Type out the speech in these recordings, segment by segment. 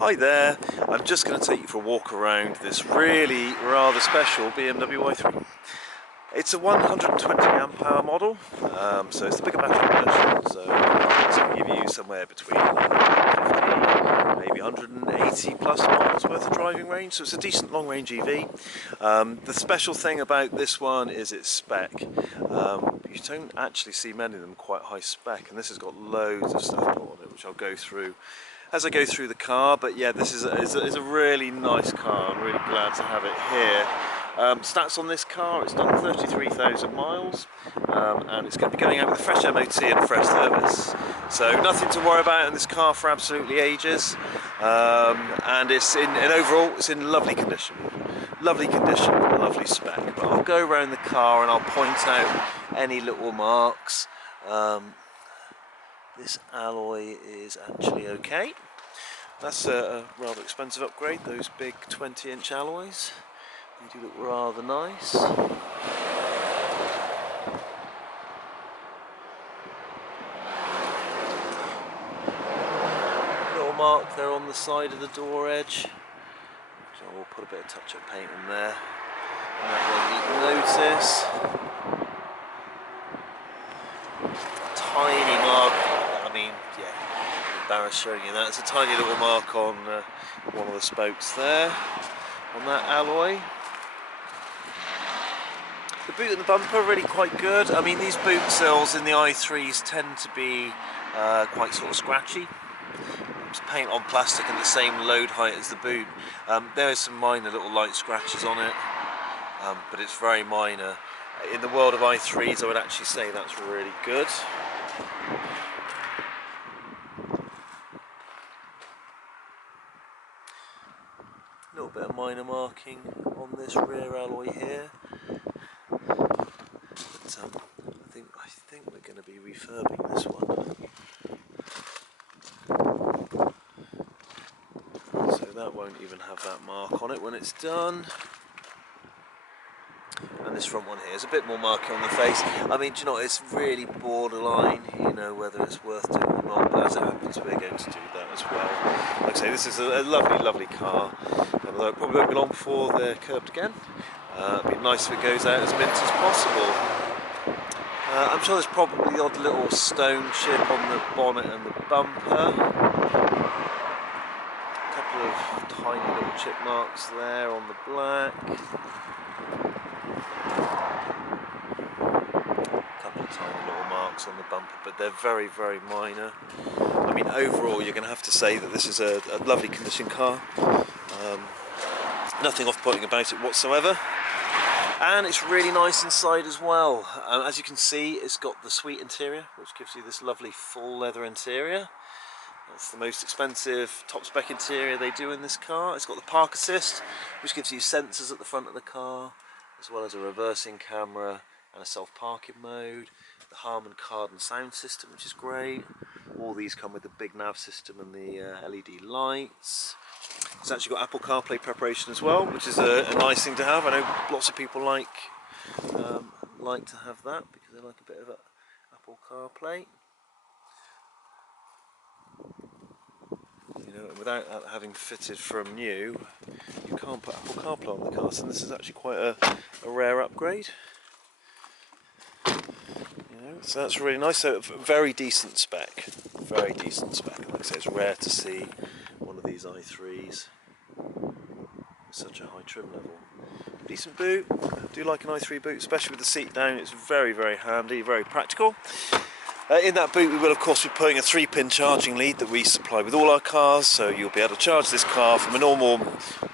Hi there, I'm just going to take you for a walk around this really rather special BMW i3. It's a 120 amp hour model, so it's the bigger battery version, so it's going to give you somewhere between 50, maybe 180 plus miles worth of driving range, so it's a decent long range EV. The special thing about this one is its spec. You don't actually see many of them quite high spec, and this has got loads of stuff put on it, which I'll go through as I go through the car. But yeah, this is a really nice car. I'm really glad to have it here. Stats on this car: it's done 33,000 miles, and it's going to be going out with a fresh MOT and a fresh service. So nothing to worry about in this car for absolutely ages. And it's overall, it's in lovely condition. Lovely condition, lovely spec. But I'll go around the car and I'll point out any little marks. This alloy is actually okay. That's a rather expensive upgrade, those big 20-inch alloys. They do look rather nice. Little mark there on the side of the door edge. So we'll put a bit of touch-up paint in there. And that way you can notice. Tiny mark. I mean, yeah, embarrassed showing you that. It's a tiny little mark on one of the spokes there, on that alloy. The boot and the bumper are really quite good. I mean, these boot sills in the i3s tend to be quite sort of scratchy. It's paint on plastic and the same load height as the boot. There is some minor little light scratches on it, but it's very minor. In the world of i3s, I would actually say that's really good. A little bit of minor marking on this rear alloy here. But I think we're going to be refurbing this one. So that won't even have that mark on it when it's done. And this front one here is a bit more marking on the face. I mean, do you know, it's really borderline, you know, whether it's worth doing or not, but as it happens, we're going to do that as well. Like I say, this is a lovely, lovely car, although it probably won't be long before they're curbed again. It'd be nice if it goes out as mint as possible. I'm sure there's probably the odd little stone chip on the bonnet and the bumper. A couple of tiny little chip marks there on the black. Tiny little marks on the bumper, but they're very, very minor. I mean, overall, you're going to have to say that this is a lovely condition car. Nothing off-putting about it whatsoever. And it's really nice inside as well. As you can see, it's got the suite interior, which gives you this lovely full leather interior. That's the most expensive top spec interior they do in this car. It's got the park assist, which gives you sensors at the front of the car, as well as a reversing camera and a self-parking mode. The Harman Kardon sound system, which is great. All these come with the big nav system and the LED lights. It's actually got Apple CarPlay preparation as well, which is a nice thing to have. I know lots of people like to have that because they like a bit of Apple CarPlay. You know, and without that having fitted from new, you can't put Apple CarPlay on the car, so this is actually quite a rare upgrade. So that's really nice. So very decent spec, very decent spec. Like I say, it's rare to see one of these i3s with such a high trim level. Decent boot. I do like an i3 boot, especially with the seat down. It's very, very handy, very practical. In that boot we will of course be putting a 3-pin charging lead that we supply with all our cars, so you'll be able to charge this car from a normal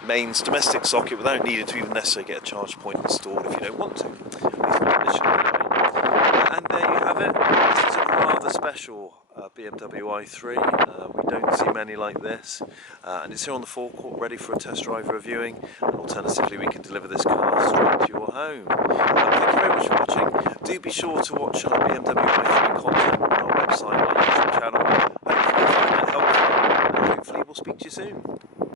mains domestic socket without needing to even necessarily get a charge point installed if you don't want to. And there you have it. This is a rather special BMW i3. We don't see many like this, and it's here on the forecourt ready for a test drive reviewing, and alternatively we can deliver this car straight to your home. Thank you very much for watching. Do be sure to watch our BMW i3 content on our website, our YouTube channel. Hopefully you'll find that helpful, and hopefully we'll speak to you soon.